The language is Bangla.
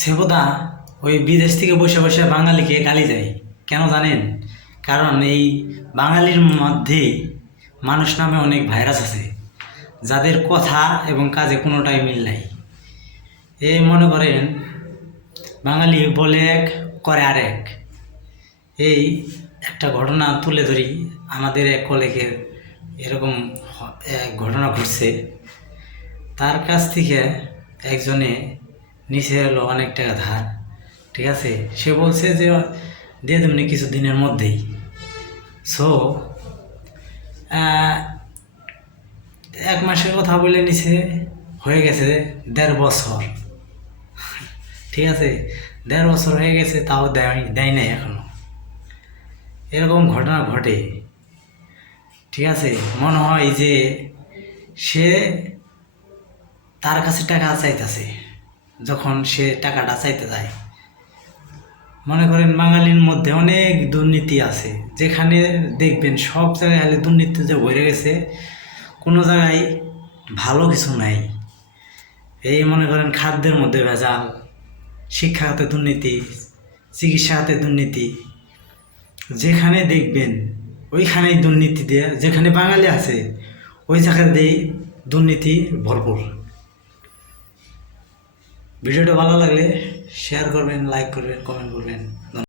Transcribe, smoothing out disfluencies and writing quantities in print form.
সেবদা ওই বিদেশ থেকে বসে বসে বাঙালিকে গালি দেয়। কেন জানেন? কারণ এই বাঙালির মধ্যে মানুষ নামে অনেক ভাইরাস আছে, যাদের কথা এবং কাজে কোনোটাই মিল নাই। এই মনে করেন বাঙালি বলে এক করে আরেক। এই একটা ঘটনা তুলে ধরি। আমাদের এক কলেজের এরকম এক ঘটনা ঘটছে। তার কাছ থেকে একজনে নিচে এলো অনেক টাকা ধার, ঠিক আছে। সে বলছে যে দিয়ে দেবনি কিছু দিনের মধ্যেই। সো এক মাসের কথা বলে নিছে, হয়ে গেছে 1.5 বছর, ঠিক আছে। 1.5 বছর হয়ে গেছে, তাও দেয় নাই এখনো। এরকম ঘটনা ঘটে, ঠিক আছে। মনে হয় যে সে তার কাছে টাকা চাইতেছে। যখন সে টাকাটা চাইতে যায়, মনে করেন বাঙালির মধ্যে অনেক দুর্নীতি আছে, যেখানে দেখবেন সব জায়গায় খালি দুর্নীতিতে ভরে গেছে, কোনো জায়গায় ভালো কিছু নাই। এই মনে করেন খাদ্যের মধ্যে ভেজাল, শিক্ষা খাতে দুর্নীতি, চিকিৎসা খাতে দুর্নীতি, যেখানে দেখবেন ওইখানেই দুর্নীতি দিয়ে, যেখানে বাঙালি আছে ওই জায়গাতেই দুর্নীতি ভরপুর। ভিডিওটা ভালো লাগলে শেয়ার করবেন, লাইক করবেন, কমেন্ট করবেন।